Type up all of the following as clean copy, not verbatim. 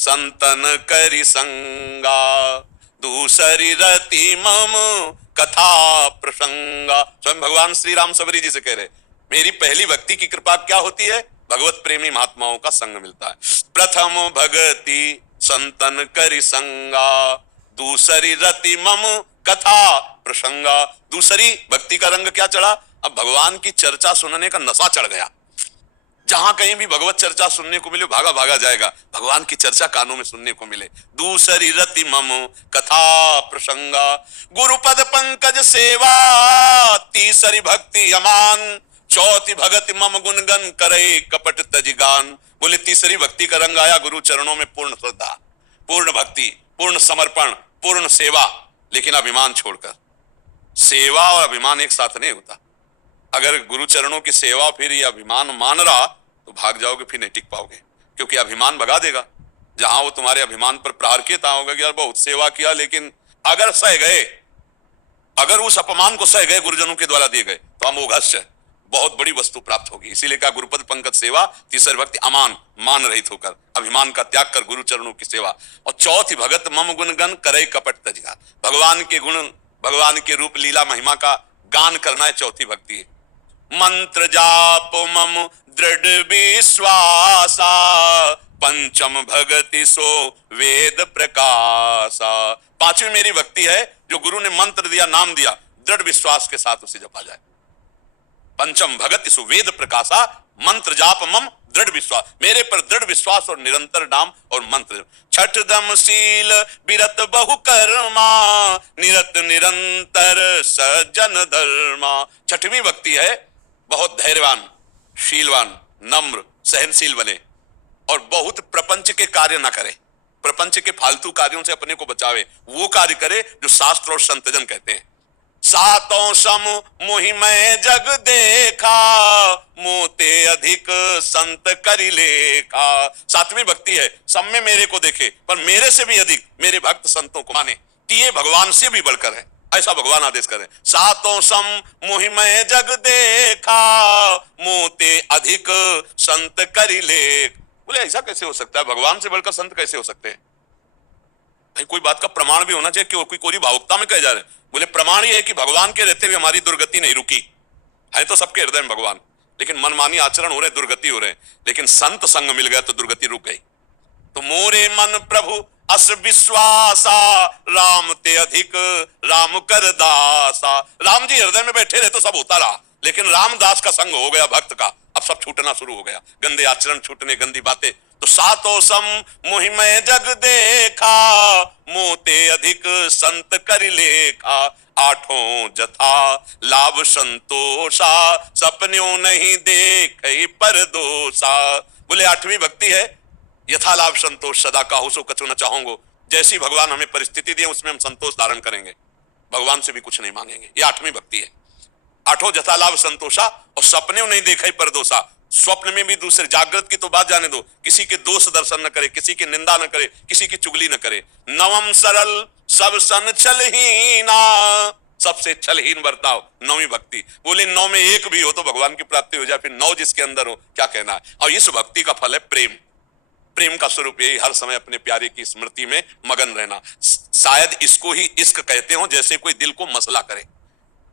संतन करि संगा, दूसरी रति मम कथा प्रसंगा। स्वयं भगवान श्री राम सबरी जी से कह रहे, मेरी पहली भक्ति की कृपा क्या होती है? भगवत प्रेमी महात्माओं का संग मिलता है। प्रथम भगति संतन करि संगा, दूसरी रति मम कथा प्रसंगा। दूसरी भक्ति का रंग क्या चढ़ा? अब भगवान की चर्चा सुनने का नशा चढ़ गया। जहां कहीं भी भगवत चर्चा सुनने को मिले भागा भागा जाएगा, भगवान की चर्चा कानों में सुनने को मिले। दूसरी रति मम कथा प्रसंगा, गुरुपद पंकज सेवा, तीसरी भक्ति अमान, चौथी भगति मम गुणगन करे कपट तजिगान। बोले तीसरी भक्ति का रंग आया गुरु चरणों में पूर्ण श्रद्धा, पूर्ण भक्ति, पूर्ण समर्पण, पूर्ण सेवा, लेकिन अभिमान छोड़कर। सेवा और अभिमान एक साथ नहीं होता। अगर गुरु चरणों की सेवा फिर ये अभिमान मान रहा तो भाग जाओगे, फिर नहीं टिक पाओगे, क्योंकि अभिमान भगा देगा। जहां वो तुम्हारे अभिमान पर प्रहार किया होगा कि यार बहुत सेवा किया, लेकिन अगर सह गए, अगर उस अपमान को सह गए गुरुजनों के द्वारा दिए गए, तो हम ओघस्य बहुत बड़ी वस्तु प्राप्त होगी। इसीलिए कहा गुरुपद पंकज सेवा, तीसरी भक्ति अमान, मान रहित होकर, अभिमान का त्याग कर गुरु चरणों की सेवा। और चौथी भगत मम गुणगन करे कपट तजिगान, भगवान के गुण, भगवान के रूप लीला महिमा का गान करना है चौथी भक्ति है। मंत्र जाप मम दृढ़ विश्वासा, पंचम भगति सो वेद प्रकाशा। पांचवी मेरी भक्ति है जो गुरु ने मंत्र दिया, नाम दिया, दृढ़ विश्वास के साथ उसे जपा जाए। पंचम भगति सो वेद प्रकाशा, मंत्र जाप मम दृढ़ विश्वास, मेरे पर दृढ़ विश्वास और निरंतर नाम और मंत्र। छठ दम शील विरत बहु कर्मा, निरत निरंतर सज्जन धर्मा। छठवीं भक्ति है बहुत धैर्यवान, शीलवान, नम्र, सहनशील बने और बहुत प्रपंच के कार्य ना करे, प्रपंच के फालतू कार्यों से अपने को बचावे, वो कार्य करे जो शास्त्र और संतजन कहते हैं। सातों सम मोहि मैं जग देखा, मोते अधिक संत करि लेखा। सातवीं भक्ति है सब में मेरे को देखे पर मेरे से भी अधिक मेरे भक्त संतों को माने, ये भगवान से भी बढ़कर है, ऐसा भगवान आदेश करें। सातों सम मोहि मैं जग देखा, मोते अधिक संत करि लेख। बोले ऐसा कैसे हो सकता है? भगवान से बढ़कर संत कैसे हो सकते हैं? भाई कोई बात का प्रमाण भी होना चाहिए कि कोई कोरी भावुकता में कहे जा रहे हैं। बोले प्रमाण ये है कि भगवान के रहते हुए हमारी दुर्गति नहीं रुकी है, तो सबके हृदय में भगवान, लेकिन मनमानी आचरण हो रहे, दुर्गति हो रहे, लेकिन संत संग मिल गया तो दुर्गति रुक गई। तो मोरे मन प्रभु अस विश्वासा, राम ते अधिक राम कर दासा। राम जी हृदय में बैठे रहे तो सब होता रहा, लेकिन रामदास का संग हो गया भक्त का, अब सब छूटना शुरू हो गया, गंदे आचरण छूटने, गंदी बातें। तो सातों सम मोहि मैं जग देखा, मोते अधिक संत करि लेखा। आठों जथा लाभ संतोषा, सपन्यों नहीं देखे पर दोषा। बोले आठवीं भक्ति है यथा लाभ संतोष, सदा काहू सो कछु न चाहोंगो। जैसी भगवान हमें परिस्थिति दी उसमें हम संतोष धारण करेंगे, भगवान से भी कुछ नहीं मांगेंगे। ये आठवीं भक्ति है। आठों जथा लाभ संतोषा और सपने नहीं देखे पर दोषा। स्वप्न में भी दूसरे, जागृत की तो बात जाने दो, किसी के दोष दर्शन न करे, किसी की निंदा न करे, किसी की चुगली न करे। नवम सरल सब सन छलहीना, सबसे छलहीन बर्ताव, नौवीं भक्ति। बोले नौ में एक भी हो तो भगवान की प्राप्ति हो जाए, फिर नौ जिसके अंदर हो क्या कहना है। और इस भक्ति का फल है प्रेम। प्रेम का स्वरूप यही हर समय अपने प्यारे की स्मृति में मगन रहना। शायद इसको ही इश्क कहते हो, जैसे कोई दिल को मसला करे।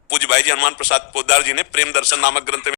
पूज्य भाई जी हनुमान प्रसाद पोद्दार जी ने प्रेम दर्शन नामक ग्रंथ में